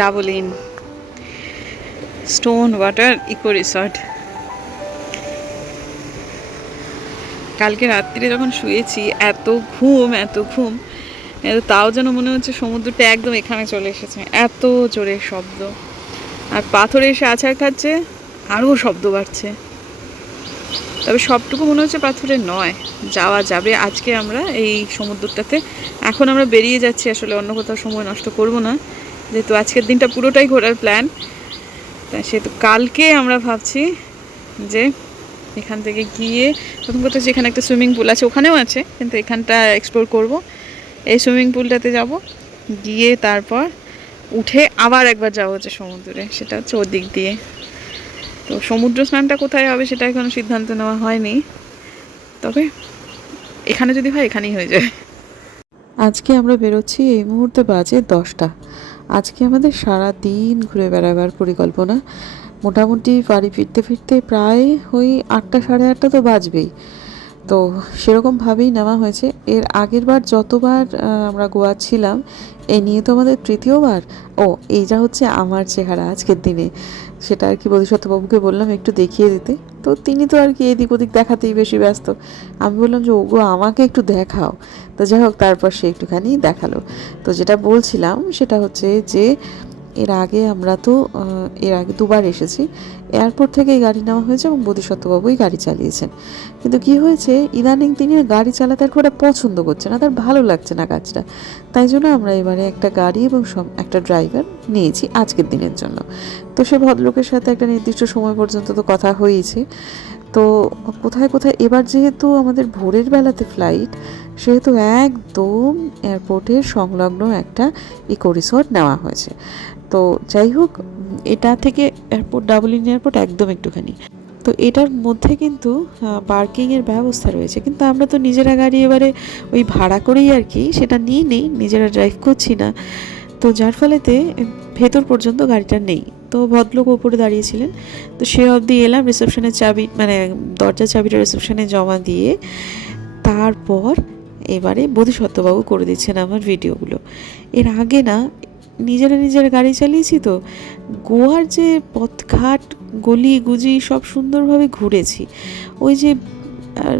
Double in. Stone water eco resort. কালকে রাত্রিরে যখন শুয়েছি, এত ঘুম এত ঘুম তাও যেন মনে হচ্ছে সমুদ্রটা একদম এখানে চলে এসেছে। এত জোরে শব্দ। আর পাথরে এসে আছাড় খাচ্ছে, আরও শব্দ বাড়ছে। তবে সবটুকু মনে হচ্ছে পাথরের নয়, যাওয়া যাবে। আজকে আমরা এই সমুদ্রটাতে। এখন আমরা বেরিয়ে যাচ্ছি, আসলে অন্য কোথাও সময় নষ্ট করব না। যেহেতু আজকের দিনটা পুরোটাই ঘোরার প্ল্যান তা সেহেতু কালকে আমরা ভাবছি যে এখান থেকে গিয়ে, প্রথম কথা হচ্ছে এখানে একটা সুইমিং পুল আছে, ওখানেও আছে, কিন্তু এখানটা এক্সপ্লোর করব। এই সুইমিং পুলটাতে যাব, গিয়ে তারপর উঠে আবার একবার যাব হচ্ছে সমুদ্রে, সেটা হচ্ছে ওদিক দিয়ে। তো সমুদ্র স্নানটা কোথায় হবে সেটা এখনও সিদ্ধান্ত নেওয়া হয়নি, তবে এখানে যদি হয় এখানেই হয়ে যায় আজকে আমরা বেরোচ্ছি এই মুহূর্তে বাজে দশটা। আজকে আমাদের সারা দিন ঘুরে বেড়াবার পরিকল্পনা। মোটামুটি বাড়ি ফিরতে ফিরতে প্রায় ওই আটটা সাড়ে আটটা তো বাজবেই। তো সেরকমভাবেই নেওয়া হয়েছে। এর আগের বার যতবার আমরা গোয়া ছিলাম এই নিয়ে তো আমাদের তৃতীয়বার। ও, এইটা হচ্ছে আমার চেহারা আজকের দিনে। সেটা আর কি বোধিসত্ত্ববাবুকে বললাম একটু দেখিয়ে দিতে। তো তিনি তো আর কি এদিক ওদিক দেখাতেই বেশি ব্যস্ত। আমি বললাম যে, ওগো, আমাকে একটু দেখাও। তো যাই হোক, তারপর সে একটুখানি দেখাল। তো যেটা বলছিলাম, সেটা হচ্ছে যে আগে আমরা তো এর আগে দুবার এসেছি। এয়ারপোর্ট থেকেই গাড়ি নেওয়া হয়েছে এবং বোধিসত্ত্ববাবুই গাড়ি চালিয়েছেন। কিন্তু কি হয়েছে, ইদানিং তিনি গাড়ি চালাতে আর খুব একটা পছন্দ করছে না, তার ভালো লাগছে না কাজটা। তাই জন্য আমরা এবারে একটা গাড়ি এবং একটা ড্রাইভার নিয়েছি আজকের দিনের জন্য। তো সে ভদ্রলোকের সাথে একটা নির্দিষ্ট সময় পর্যন্ত তো কথা হয়েছে। তো কোথায় কোথায়, এবার যেহেতু আমাদের ভোরের বেলাতে ফ্লাইট সেহেতু একদম এয়ারপোর্টের সংলগ্ন একটা ইকো রিসোর্ট নেওয়া হয়েছে। তো যাই হোক, এটা থেকে এয়ারপোর্ট ডাবল ইন এয়ারপোর্ট একদম একটুখানি। তো এটার মধ্যে কিন্তু পার্কিংয়ের ব্যবস্থা রয়েছে। কিন্তু আমরা তো নিজেরা গাড়ি এবারে ওই ভাড়া করেই আর কি, সেটা নিয়ে নেই, নিজেরা ড্রাইভ করছি না। তো যার ফলেতে, ভেতর পর্যন্ত গাড়িটা নেই। তো ভদ্রলোক ওপরে দাঁড়িয়েছিলেন তো সে অবধি এলাম রিসেপশনের চাবি মানে দরজার চাবিটা রিসেপশনে জমা দিয়ে, তারপর এবারে বোধিসত্ত্ববাবু করে দিচ্ছেন আমার ভিডিওগুলো এর আগে না নিজেরা নিজেরা গাড়ি চালিয়েছি তো গোয়ার যে পথঘাট, গলি, গুজি সব সুন্দরভাবে ঘুরেছি। ওই যে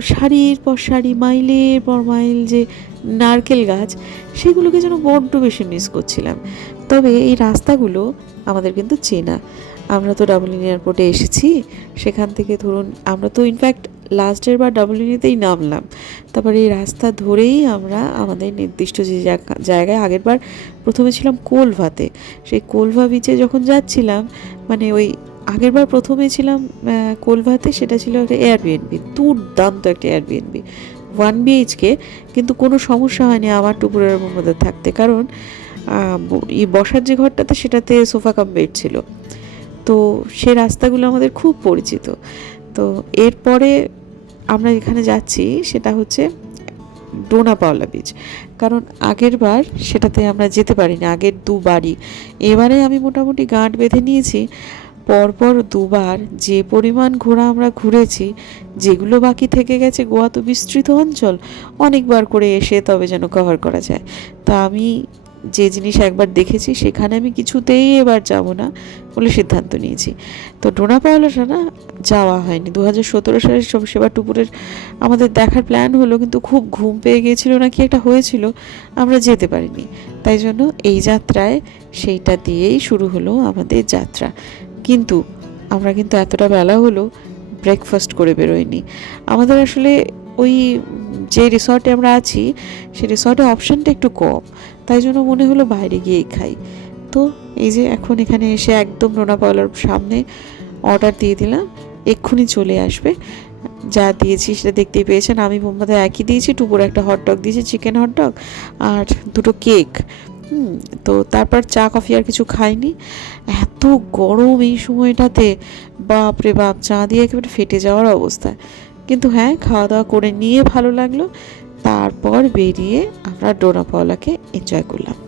সারির পর সারি মাইলের পর মাইল যে নারকেল গাছ, সেগুলোকে যেন বড্ড বেশি মিস করছিলাম। তবে এই রাস্তাগুলো আমাদের কিন্তু চেনা। আমরা তো ডাবলিন এয়ারপোর্টে এসেছি, সেখান থেকে ধরুন, আমরা তো ইনফ্যাক্ট লাস্টের বার ডাবলিনেতেই নামলাম। তারপরে এই রাস্তা ধরেই আমরা আমাদের নির্দিষ্ট যে জায়গা- জায়গায় আগেরবার প্রথমে ছিলাম কোলভাতে। সেই কোলভা বিচে যখন যাচ্ছিলাম মানে ওই আগেরবার প্রথমে ছিলাম কোলভাতে, সেটা ছিল একটা এয়ারবিএনবি দুর্দান্ত একটা এয়ারবিএনবি ওয়ান বিএইচকে কিন্তু কোনো সমস্যা হয়নি আমার টুকুরের মধ্যে থাকতে। কারণ এই বসার যে ঘরটাতে সেটাতে সোফা কাম বেড ছিল। তো সে রাস্তাগুলো আমাদের খুব পরিচিত। তো এরপরে আমরা এখানে যাচ্ছি সেটা হচ্ছে ডোনা পাওলা বিচ কারণ আগের বার সেটাতে আমরা যেতে পারিনি, আগের দুবারই। এবারে আমি মোটামুটি গাঁট বেঁধে নিয়েছি। পরপর দুবার যে পরিমাণ ঘোরা আমরা ঘুরেছি, যেগুলো বাকি থেকে গেছে গোয়া তো বিস্তৃত অঞ্চল, অনেকবার করে এসে তবে যেন কভার করা যায়। তা আমি যে জিনিস একবার দেখেছি, সেখানে আমি কিছুতেই এবার যাব না বলে সিদ্ধান্ত নিয়েছি। তো ডোনা পাওলাটা না যাওয়া হয়নি। দু হাজার সতেরো সালে সেবা টুপুরের আমাদের দেখার প্ল্যান হলো, কিন্তু খুব ঘুম পেয়ে গিয়েছিল না, কি একটা হয়েছিল, আমরা যেতে পারিনি। তাই জন্য এই যাত্রায় সেইটা দিয়েই শুরু হলো আমাদের যাত্রা। কিন্তু আমরা কিন্তু এতটা বেলা হলো ব্রেকফাস্ট করে বেরোয়নি। আমাদের আসলে ওই যে রিসর্টে আমরা আছি সেই রিসর্টে অপশানটা একটু কম। তাই জন্য মনে হলো বাইরে গিয়েই খাই। তো এই যে এখন এখানে এসে একদম রোনা পাওয়ালার সামনে অর্ডার দিয়ে দিলাম, এক্ষুনি চলে আসবে। যা দিয়েছি সেটা দেখতেই পেয়েছেন। আমি মোমবাদে একই দিয়েছি, টুপুর একটা হটডগ দিয়েছি চিকেন হটডগ আর দুটো কেক তো তারপর চা কফি আর কিছু খাইনি। এত গরম এই সময়টাতে। বাপরে বাপ, চা দিয়ে একেবারে ফেটে যাওয়ার অবস্থা। কিন্তু হ্যাঁ খাওয়া দাওয়া করে নিয়ে ভালো লাগল। তারপর বেরিয়ে আমরা ডোনা পাওলাকে এনজয় করলাম।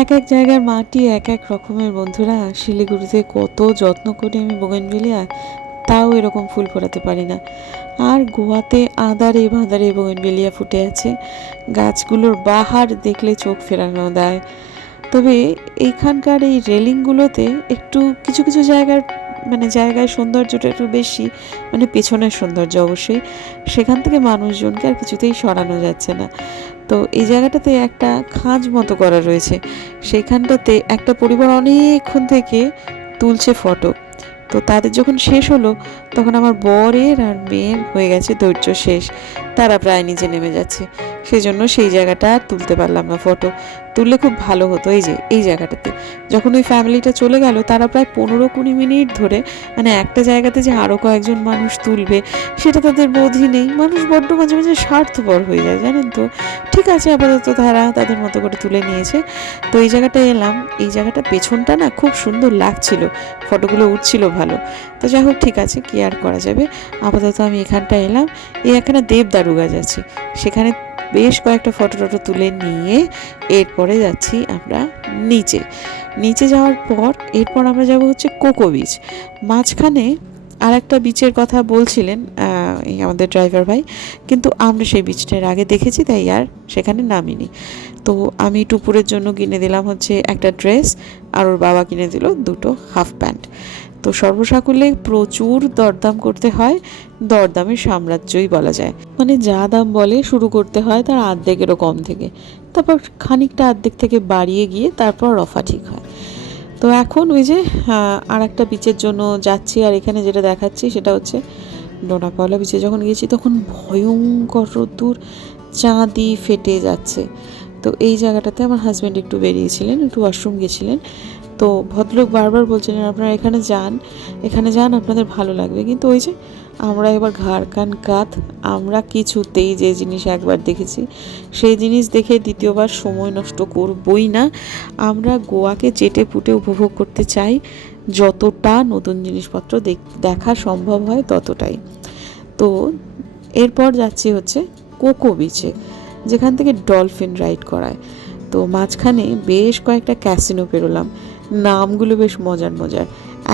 এক এক জায়গার মাটি, এক এক রকমের। বন্ধুরা, শিলিগুড়িতে কত যত্ন করে আমি বোগেনভেলিয়া, তাও এরকম ফুল ফোটাতে পারি না। আর গোয়াতে আদারে বাঁদারে বোগেনভেলিয়া ফুটে আছে। গাছগুলোর বাহার দেখলে চোখ ফেরানো দেয়। তবে এইখানকার এই রেলিংগুলোতে একটু কিছু কিছু জায়গার মানে জায়গায় সৌন্দর্যটা একটু বেশি মানে পেছনের সৌন্দর্য অবশ্যই। সেখান থেকে মানুষজনকে আর কিছুতেই সরানো যাচ্ছে না। তো এই জায়গাটাতে একটা খাঁজ মতো করা রয়েছে। সেইখানটাতে একটা পরিবার অনেকক্ষণ থেকে তুলছে ফটো। তো তাদের যখন শেষ হলো, তখন আমার বরের আর মেয়ের হয়ে গেছে ধৈর্য শেষ। তারা প্রায় নিজে নেমে যাচ্ছে। সেই জন্য সেই জায়গাটা তুলতে পারলাম না ফটো তুললে খুব ভালো হতো, এই যে, এই জায়গাটাতে। যখন ওই ফ্যামিলিটা চলে গেল, তারা প্রায় পনেরো কুড়ি মিনিট ধরে মানে একটা জায়গাতে যে আরও কয়েকজন মানুষ তুলবে, সেটা তাদের বোধই নেই। মানুষ বড্ড মাঝে মাঝে স্বার্থপর হয়ে যায়, জানেন তো? ঠিক আছে, আপাতত তারা তাদের মতো করে তুলে নিয়েছে। তো এই জায়গাটায় এলাম। এই জায়গাটা পেছনটা না খুব সুন্দর লাগছিল। ফটোগুলো উঠছিল ভালো। তো যাই হোক, ঠিক আছে, কি আর করা যাবে? আপাতত আমি এখানটা এলাম। এই এখানে দেবদারু গাছ আছে। সেখানে বেশ কয়েকটা ফটো টটো তুলে নিয়ে এরপরে যাচ্ছি আমরা নিচে। নিচে যাওয়ার পর এরপর আমরা যাব হচ্ছে কোকো বিচ মাঝখানে আর একটা বিচের কথা বলছিলেন আমাদের ড্রাইভার ভাই। কিন্তু আমরা সেই বিচটার আগে দেখেছি, তাই আর সেখানে নামিনি। তো আমি টুপুরের জন্য কিনে দিলাম হচ্ছে একটা ড্রেস আর ওর বাবা কিনে দিল দুটো হাফ প্যান্ট তো সর্বসাকুল্যে প্রচুর দরদাম করতে হয় দরদামের সাম্রাজ্যই বলা যায়। মানে যা দাম বলে শুরু করতে হয় তার আর্ধেকেরও কম থেকে। তারপর খানিকটা আর্ধেক থেকে বাড়িয়ে গিয়ে তারপর রফা ঠিক হয়। তো এখন ওই যে আর একটা বিচের জন্য যাচ্ছি আর এখানে যেটা দেখাচ্ছি সেটা হচ্ছে ডোনাপাওলা বিচে যখন গেছি তখন ভয়ঙ্কর রোদ্দুর চাঁদি ফেটে যাচ্ছে। তো এই জায়গাটাতে আমার হাজব্যান্ড একটু বেরিয়েছিলেন, একটু ওয়াশরুম গেছিলেন। তো ভদ্রলোক বারবার বলছিলেন, আপনারা এখানে যান এখানে যান, আপনাদের ভালো লাগবে। কিন্তু ওই যে আমরা এবার ঘাড়, কান কাত আমরা কিছুতেই যে জিনিস একবার দেখেছি, সেই জিনিস দেখে দ্বিতীয়বার সময় নষ্ট করবই না। আমরা গোয়াকে চেটে পুটে উপভোগ করতে চাই, যতটা নতুন জিনিসপত্র দেখ- সম্ভব হয় ততটাই। তো এরপর যাচ্ছি হচ্ছে কোকো বিচে যেখান থেকে ডলফিন রাইড করায়। তো মাঝখানে বেশ কয়েকটা ক্যাসিনো পেরোলাম। নামগুলো বেশ মজার মজার।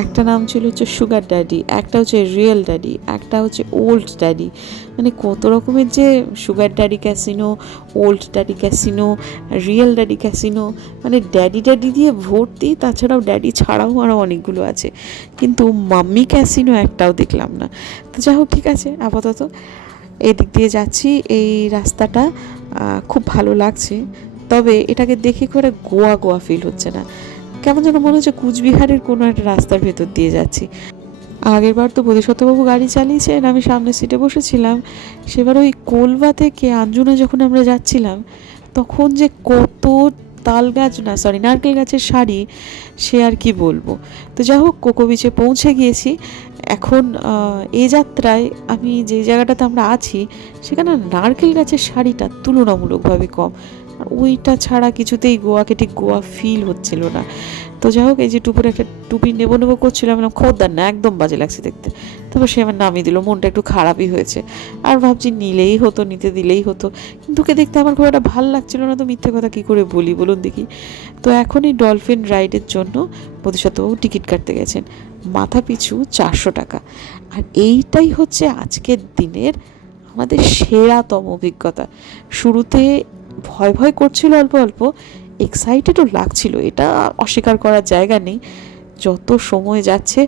একটা নাম ছিল হচ্ছে সুগার ড্যাডি একটা হচ্ছে রিয়েল ড্যাডি একটা হচ্ছে ওল্ড ড্যাডি মানে কত রকমের যে sugar daddy casino old daddy casino real daddy casino মানে ড্যাডি ড্যাডি দিয়ে ভর্তি, তাছাড়াও ড্যাডি ছাড়াও আরও অনেকগুলো আছে। কিন্তু মাম্মি ক্যাসিনো একটাও দেখলাম না। তো যাই হোক, ঠিক আছে, আপাতত এদিক দিয়ে যাচ্ছি। এই রাস্তাটা খুব ভালো লাগছে। তবে এটাকে দেখে করে গোয়া গোয়া ফিল হচ্ছে না। যেন মনে হচ্ছে কুচবিহারের কোনো একটা রাস্তার ভেতর দিয়ে যাচ্ছি। আগের বার তো বোধিসত্ত্ববাবু গাড়ি চালিয়েছেন, আমি সামনের সিটে বসেছিলাম। সেবার ওই কোলবা থেকে আঞ্জুনা যখন আমরা যাচ্ছিলাম, তখন যে কত তাল গাছ, না সরি নারকেল গাছের শাড়ি সে আর কি বলব। তো যাই হোক, কোকো বিচে পৌঁছে গিয়েছি। এখন এ যাত্রায় আমি যে জায়গাটাতে আমরা আছি, সেখানে নারকেল গাছের শাড়িটা তুলনামূলকভাবে কম। ওইটা ছাড়া কিছুতেই গোয়াকে ঠিক গোয়া ফিল হচ্ছিল না। তো যাই হোক, এই যে টুপুরে একটা টুপি নেব নেব করছিলাম আমি খোদ্দার না, একদম বাজে লাগছে দেখতে। তারপর সে আমার নামিয়ে দিল, মনটা একটু খারাপই হয়েছে। আর ভাবছি নিলেই হতো, নিতে দিলেই হতো। কিন্তু ওকে দেখতে আমার খুব একটা ভালো লাগছিল না, তো মিথ্যে কথা কী করে বলি বলুন দেখি। তো এখন এই ডলফিন রাইডের জন্য বোধিসত্ত্ববাবু টিকিট কাটতে গেছেন। মাথা পিছু চারশো টাকা। আর এইটাই হচ্ছে আজকের দিনের আমাদের সেরাতম অভিজ্ঞতা। শুরুতে ভয় ভয় করছিল অল্প অল্প। এক্সাইটেডও লাগছিল, এটা অস্বীকার করার জায়গা নেই। যত সময় যাচ্ছে,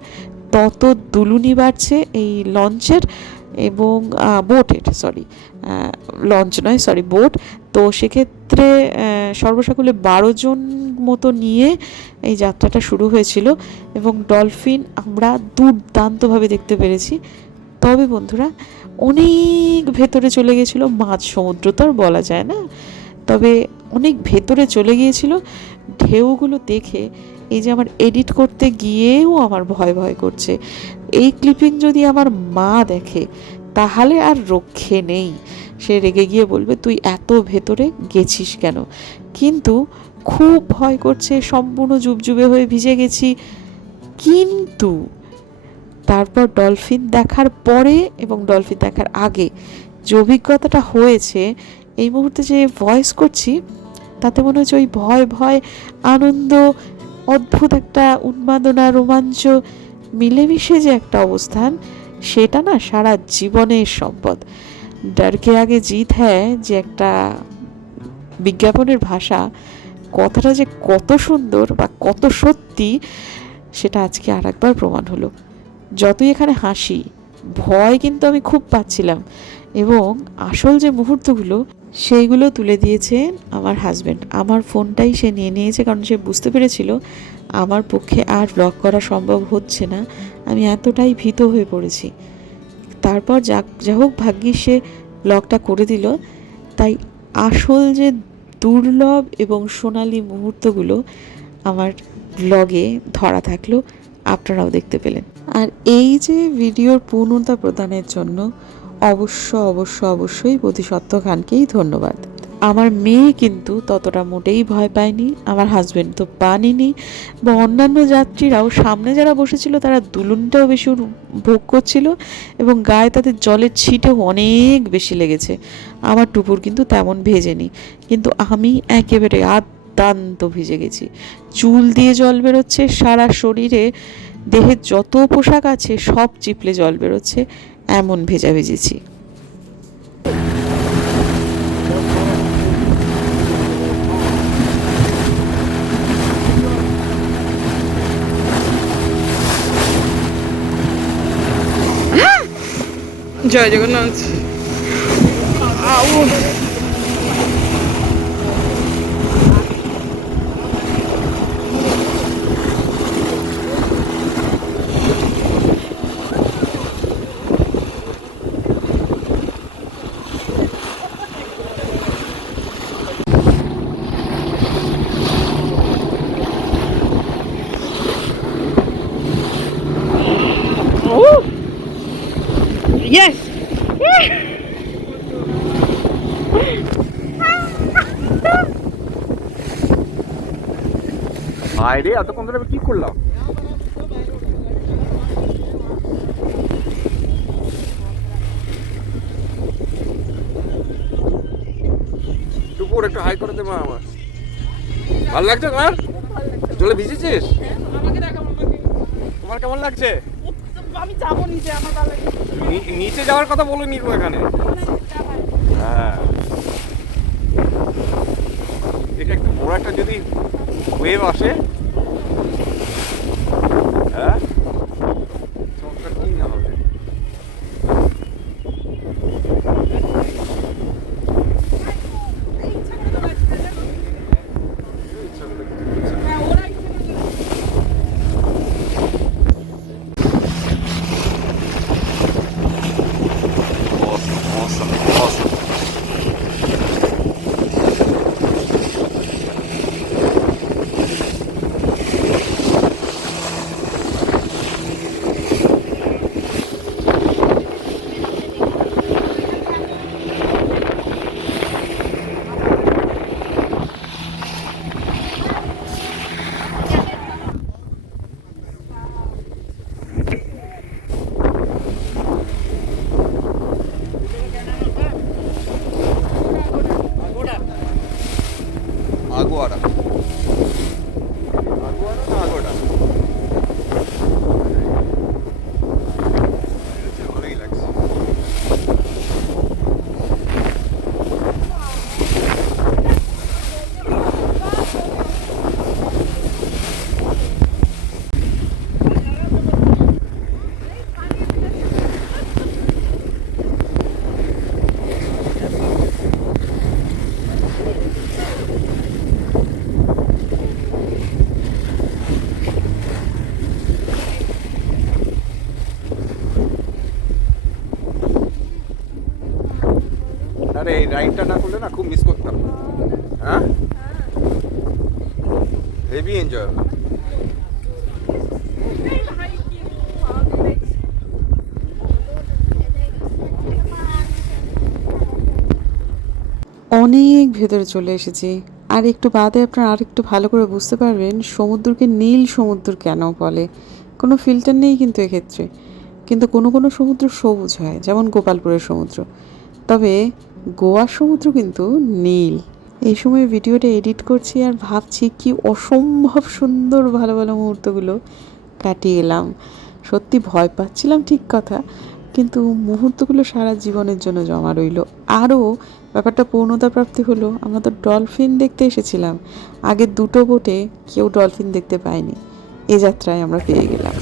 তত দুলুনি বাড়ছে এই লঞ্চের এবং বোটের সরি লঞ্চ নয় সরি বোট তো সেক্ষেত্রে সর্বসাকুলে বারো জন মতো নিয়ে এই যাত্রাটা শুরু হয়েছিল এবং ডলফিন আমরা দুর্দান্তভাবে দেখতে পেরেছি। তবে বন্ধুরা, অনেক ভেতরে চলে গেছিল মাঝ সমুদ্র, তো আর বলা যায় না। তবে অনেক ভেতরে চলে গিয়েছিল। ঢেউগুলো দেখে এই যে আমার এডিট করতে গিয়েও আমার ভয় ভয় করছে। এই ক্লিপিং যদি আমার মা দেখে, তাহলে আর রক্ষে নেই। সে রেগে গিয়ে বলবে, তুই এত ভেতরে গেছিস কেন? কিন্তু খুব ভয় করছে, সম্পূর্ণ জুবজুবে হয়ে ভিজে গেছি। কিন্তু তারপর ডলফিন দেখার পরে এবং ডলফিন দেখার আগে যে অভিজ্ঞতাটা হয়েছে এই মুহূর্তে যে ভয়েস করছি, তাতে মনে হচ্ছে ওই ভয় ভয়, আনন্দ, অদ্ভুত একটা উন্মাদনা, রোমাঞ্চ, মিলেমিশে যে একটা অবস্থান, সেটা না সারা জীবনের সম্পদ। ডারকে আগে জিত হ্যাঁ যে একটা বিজ্ঞাপনের ভাষা, কথাটা যে কত সুন্দর বা কত সত্যি, সেটা আজকে আর একবার প্রমাণ হলো। যতই এখানে হাসি, ভয় কিন্তু আমি খুব পাচ্ছিলাম। এবং আসল যে মুহূর্তগুলো, সেইগুলো তুলে দিয়েছেন আমার হাজব্যান্ড আমার ফোনটাই সে নিয়ে নিয়েছে কারণ সে বুঝতে পেরেছিল আমার পক্ষে আর ব্লগ করা সম্ভব হচ্ছে না। আমি এতটাই ভীত হয়ে পড়েছি। তারপর যা যা হোক ভাগ্যিস সে ব্লগটা করে দিল। তাই আসল যে দুর্লভ এবং সোনালি মুহূর্তগুলো আমার ব্লগে ধরা থাকল, আপনারাও দেখতে পেলেন। আর এই যে ভিডিওর পূর্ণতা প্রদানের জন্য অবশ্য অবশ্য, অবশ্যই বোধিসত্ত্ব খানকেই ধন্যবাদ। আমার মেয়ে কিন্তু ততটা মোটেই ভয় পায়নি, আমার হাজবেন্ড তো পানিনি, বা অন্যান্য যাত্রীরাও সামনে যারা বসেছিল তারা দুলুনটাও বেশি ভোগ করছিল এবং গায়ে তাদের জলের ছিটেও অনেক বেশি লেগেছে। আমার টুপুর কিন্তু তেমন ভেজেনি, কিন্তু আমি একেবারে আদান্ত ভিজে গেছি। চুল দিয়ে জল বেরোচ্ছে, সারা শরীরে দেহের যত পোশাক আছে সব চিপলে জল বেরোচ্ছে। এমন ভেজা ভেজেছি জয় জগন্নাথ। আউ বাইরে? এতক্ষণ ধরে আমি কি করলাম? টুকুর একটু হাই করে দে আমার। ভালো লাগছে তোমার? জলে ভিজেছিস? তোমার কেমন লাগছে? আমি যাব নিচে আমার ভালো নিচে যাওয়ার কথা বলিনি গো এখানে। হ্যাঁ। এটা একটু বড় একটা যদি ওয়েভ আসে রাইডটা না করলে না খুব মিস করতাম। হ্যাঁ? হেভি এনজয় অনেক ভেতরে চলে এসেছি। আর একটু বাদে আপনারা আর একটু ভালো করে বুঝতে পারবেন সমুদ্রকে নীল সমুদ্র কেন বলে। কোনো ফিল্টার নেই কিন্তু এক্ষেত্রে। কিন্তু কোনো কোনো সমুদ্র সবুজ হয়, যেমন গোপালপুরের সমুদ্র। তবে গোয়ার সমুদ্র কিন্তু নীল। এই সময় ভিডিওটা এডিট করছি আর ভাবছি কি অসম্ভব সুন্দর ভালো ভালো মুহূর্তগুলো কাটিয়ে এলাম। সত্যি ভয় পাচ্ছিলাম ঠিক কথা, কিন্তু মুহূর্তগুলো সারা জীবনের জন্য জমা রইল। আরও ব্যাপারটা পূর্ণতা প্রাপ্তি হলো, আমরা তো ডলফিন দেখতে এসেছিলাম। আগে দুটো বোটে কেউ ডলফিন দেখতে পায়নি। এ যাত্রায় আমরা পেয়ে গেলাম।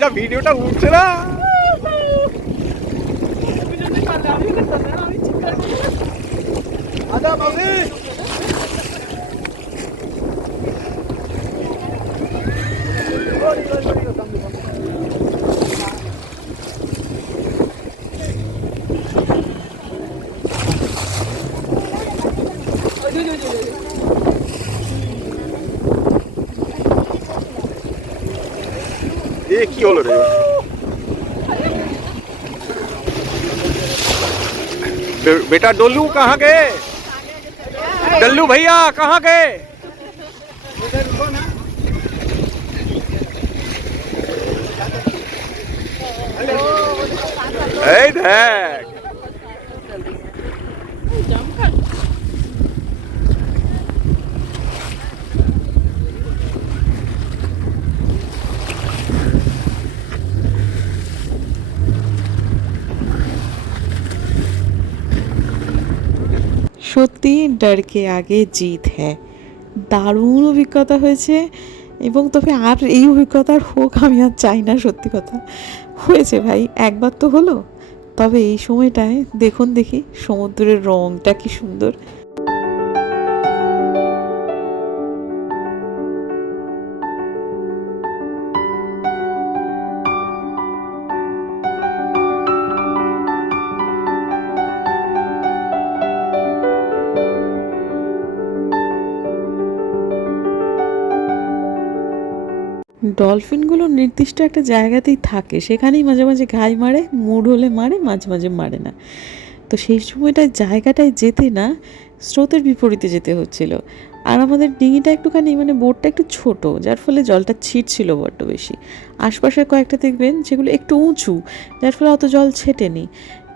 যা ভিডিওটা উঠছে না। এ কি হলো রে बे- बेटा डोलू कहाँ गए डल्लू भैया कहाँ गए এই সত্যি ডারকে আগে জিত হ্যাঁ। দারুণ অভিজ্ঞতা হয়েছে এবং তবে আর এই অভিজ্ঞতার হোক আমি আর চাই না, সত্যি কথা। হয়েছে ভাই, একবার তো হলো। তবে এই সময়টায় দেখুন দেখি সমুদ্রের রঙটা কি সুন্দর। ডলফিনগুলো নির্দিষ্ট একটা জায়গাতেই থাকে। সেখানেই মাঝে মাঝে ঘাই মারে, মুড হলে মারে, মাঝে মাঝে মারে না। তো সেই সময়টায় জায়গাটায় যেতে না, স্রোতের বিপরীতে যেতে হচ্ছিল। আর আমাদের ডিঙিটা একটুখানি মানে বোটটা একটু ছোট, যার ফলে জলটা ছিটছিল বড্ড বেশি। আশপাশের কয়েকটা দেখবেন যেগুলো একটু উঁচু, যার ফলে অত জল ছেটেনি।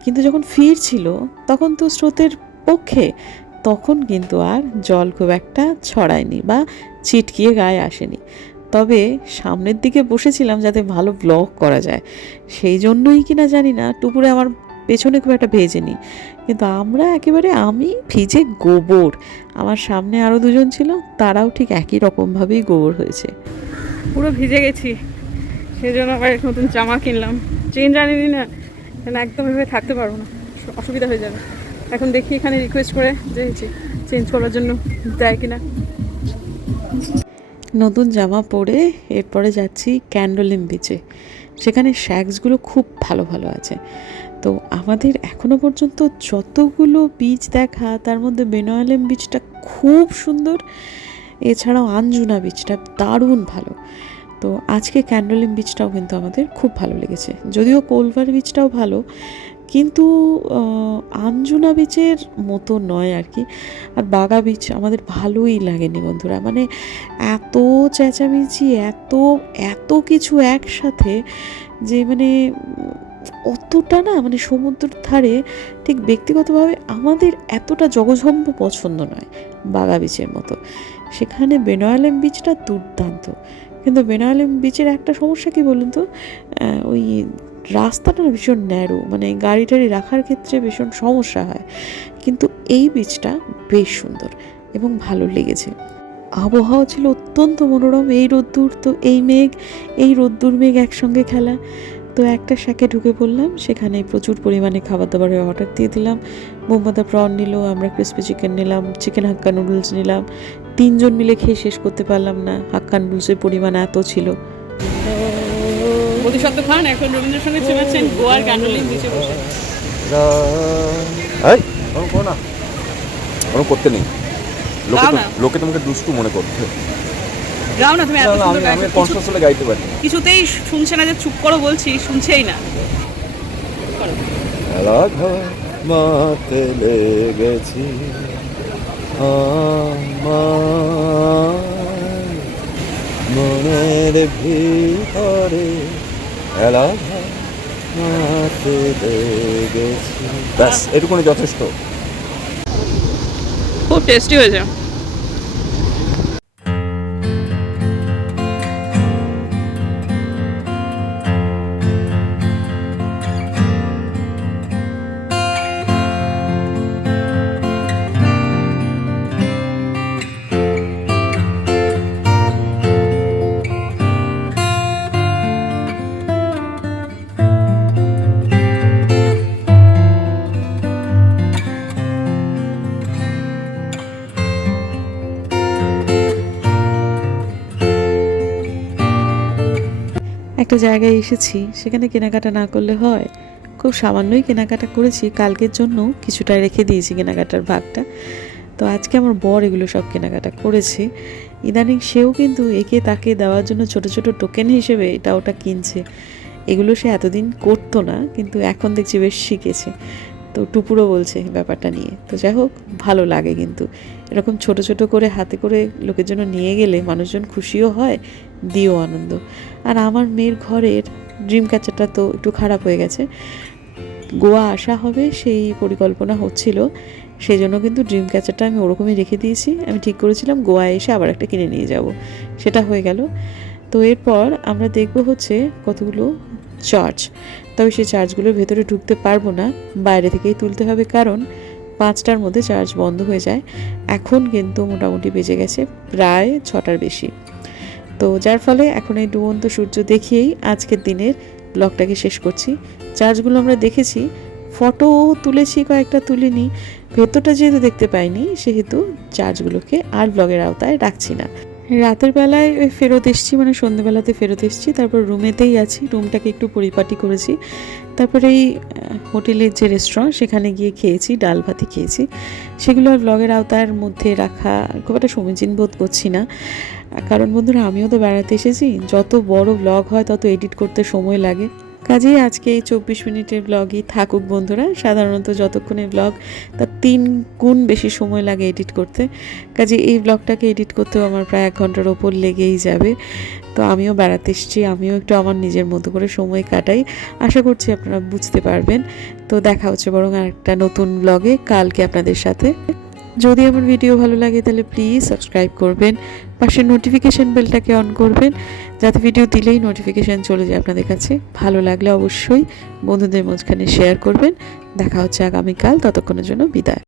কিন্তু যখন ফিরছিল, তখন তো স্রোতের পক্ষে, তখন কিন্তু আর জল খুব একটা ছড়ায়নি বা ছিটকিয়ে গায়ে আসেনি। তবে সামনের দিকে বসেছিলাম যাতে ভালো ব্লগ করা যায়। সেই জন্যই কিনা জানি না টুকুরে আমার পেছনে খুব একটা ভেজেনি কিন্তু আমরা একেবারে আমি ভিজে গোবর, আমার সামনে আরও দুজন ছিল, তারাও ঠিক একই রকমভাবেই গোবর হয়েছে। পুরো ভিজে গেছি। সেই জন্য আবার নতুন জামা কিনলাম। চেন জানিনি না, তাহলে একদম এভাবে থাকতে পারব না। অসুবিধা হয়ে যাবে। এখন দেখি এখানে রিকোয়েস্ট করে যে চেঞ্জ করার জন্য দেয় কিনা। নতুন জামা পরে এরপরে যাচ্ছি ক্যান্ডোলিম বিচে সেখানে শ্যাক্সগুলো খুব ভালো ভালো আছে। তো আমাদের এখনও পর্যন্ত যতগুলো বিচ দেখা, তার মধ্যে বেনয়ালেম বিচটা খুব সুন্দর। এছাড়াও আঞ্জুনা বিচটা দারুণ ভালো। তো আজকে ক্যান্ডোলিম বিচটাও কিন্তু আমাদের খুব ভালো লেগেছে। যদিও কোলভার বিচটাও ভালো কিন্তু আঞ্জুনা বিচের মতো নয় আর কি। আর বাগা বিচ আমাদের ভালোই লাগেনি বন্ধুরা। মানে এত চেঁচামেচি, এত এত কিছু একসাথে যে মানে অতটা না মানে সমুদ্রের ধারে ঠিক ব্যক্তিগতভাবে আমাদের এতটা জগজম্ব পছন্দ নয় বাগা বিচের মতো। সেখানে বেনয়ালেম বিচটা দুর্দান্ত। কিন্তু বেনয়ালেম বিচের একটা সমস্যা কি বলুন তো? ওই রাস্তাটা ভীষণ ন্যারো মানে গাড়ি টাড়ি রাখার ক্ষেত্রে ভীষণ সমস্যা হয়। কিন্তু এই বিচটা বেশ সুন্দর এবং ভালো লেগেছে। আবহাওয়া ছিল অত্যন্ত মনোরম, এই রোদ্দুর তো, এই মেঘ, এই রোদ্দুর মেঘ একসঙ্গে খেলা। তো একটা শাকে ঢুকে পড়লাম, সেখানে প্রচুর পরিমাণে খাবার দাবারের অর্ডার দিয়ে দিলাম। বোম্বাদা প্রন নিল, আমরা ক্রিসপি চিকেন নিলাম চিকেন হাক্কা নুডলস নিলাম তিনজন মিলে খেয়ে শেষ করতে পারলাম না। হাক্কা নুডলসের পরিমাণ এত ছিল। বোধিসত্ত্ব খান এখন রবীন্দ্রসঙ্গীত শোনাচ্ছেন গোয়ার গান্ডোলিন বিচে বসে। এই না? ওরম করতে নেই। লোকে তো- না। লোকে তোমাকে দুষ্টু মনে করছে। গাও না তুমি এত সুন্দর কনসাস হলে গাইতে পারি। কিছুতেই শুনছে না যে চুপ করো বলছি শুনছেই না। মাতে লেগেছি। মনের ভিতরে ব্যাস এটুকুনি যথেষ্ট। খুব টেস্টি হয়েছে। একটা জায়গায় এসেছি, সেখানে কেনাকাটা না করলে হয়। খুব সামান্যই কেনাকাটা করেছি, কালকের জন্য কিছুটা রেখে দিয়েছি কেনাকাটার ভাগটা। তো আজকে আমার বর এগুলো সব কেনাকাটা করেছে। ইদানিং সেও কিন্তু একে তাকে দেওয়ার জন্য ছোট ছোট টোকেন হিসেবে এটা ওটা কিনছে। এগুলো সে এতদিন করতো না, কিন্তু এখন দেখছি বেশ শিখেছে। তো টুপুরও বলছে ব্যাপারটা নিয়ে। তো যাই হোক, ভালো লাগে কিন্তু। এরকম ছোট ছোট করে হাতে করে লোকের জন্য নিয়ে গেলে মানুষজন খুশিও হয় দিও আনন্দ। আর আমার মেয়ের ঘরের ড্রিম ক্যাচারটা তো একটু খারাপ হয়ে গেছে। গোয়া আসা হবে, সেই পরিকল্পনা হচ্ছিল। সেই জন্য কিন্তু ড্রিম ক্যাচারটা আমি ওরকমই রেখে দিয়েছি। আমি ঠিক করেছিলাম গোয়া এসে আবার একটা কিনে নিয়ে যাব। সেটা হয়ে গেল। তো এরপর আমরা দেখব হচ্ছে কতগুলো চার্জ তবে সেই চার্জগুলোর ভেতরে ঢুকতে পারব না। বাইরে থেকেই তুলতে হবে, কারণ পাঁচটার মধ্যে চার্জ বন্ধ হয়ে যায়। এখন কিন্তু মোটামুটি বেজে গেছে প্রায় ছটার বেশি। তো যার ফলে এখন এই ডুবন্ত সূর্য দেখিয়েই আজকের দিনের ব্লগটাকে শেষ করছি। চার্জগুলো আমরা দেখেছি, ফটো তুলেছি কয়েকটা তুলিনি, ভেতরটা যেহেতু দেখতে পাইনি, সেহেতু চার্জগুলোকে আর ব্লগের আওতায় রাখছি না। রাতের বেলায় ওই ফেরত এসছি মানে সন্ধ্যেবেলাতে ফেরত এসছি, তারপর রুমেতেই আছি, রুমটাকে একটু পরিপাটি করেছি। তারপরে এই হোটেলের যে রেস্টুরেন্ট সেখানে গিয়ে খেয়েছি, ডাল ভাতি খেয়েছি। সেগুলো আর ব্লগের আওতার মধ্যে রাখা খুব একটা সমীচীন বোধ করছি না। কারণ বন্ধুরা, আমিও তো বেড়াতে এসেছি। যত বড় ব্লগ হয়, তত এডিট করতে সময় লাগে। কাজেই আজকে এই চব্বিশ মিনিটের ব্লগই থাকুক বন্ধুরা। সাধারণত যতক্ষণের ব্লগ তার তিন গুণ বেশি সময় লাগে এডিট করতে। কাজে এই ব্লগটাকে এডিট করতেও আমার প্রায় এক ঘণ্টার ওপর লেগেই যাবে। তো আমিও বেড়াতে এসেছি, আমিও একটু আমার নিজের মতো করে সময় কাটাই। আশা করছি আপনারা বুঝতে পারবেন। তো দেখা হচ্ছে বরং আর একটা নতুন ব্লগে কালকে আপনাদের সাথে। যদি আমার ভিডিও ভালো লাগে তাহলে প্লিজ সাবস্ক্রাইব করবেন। পাশে নোটিফিকেশান বেলটাকে অন করবেন, যাতে ভিডিও দিলেই নোটিফিকেশান চলে যায় আপনাদের কাছে। ভালো লাগলে অবশ্যই বন্ধুদের মাঝখানে শেয়ার করবেন। দেখা হচ্ছে আগামীকাল, ততক্ষণের জন্য বিদায়।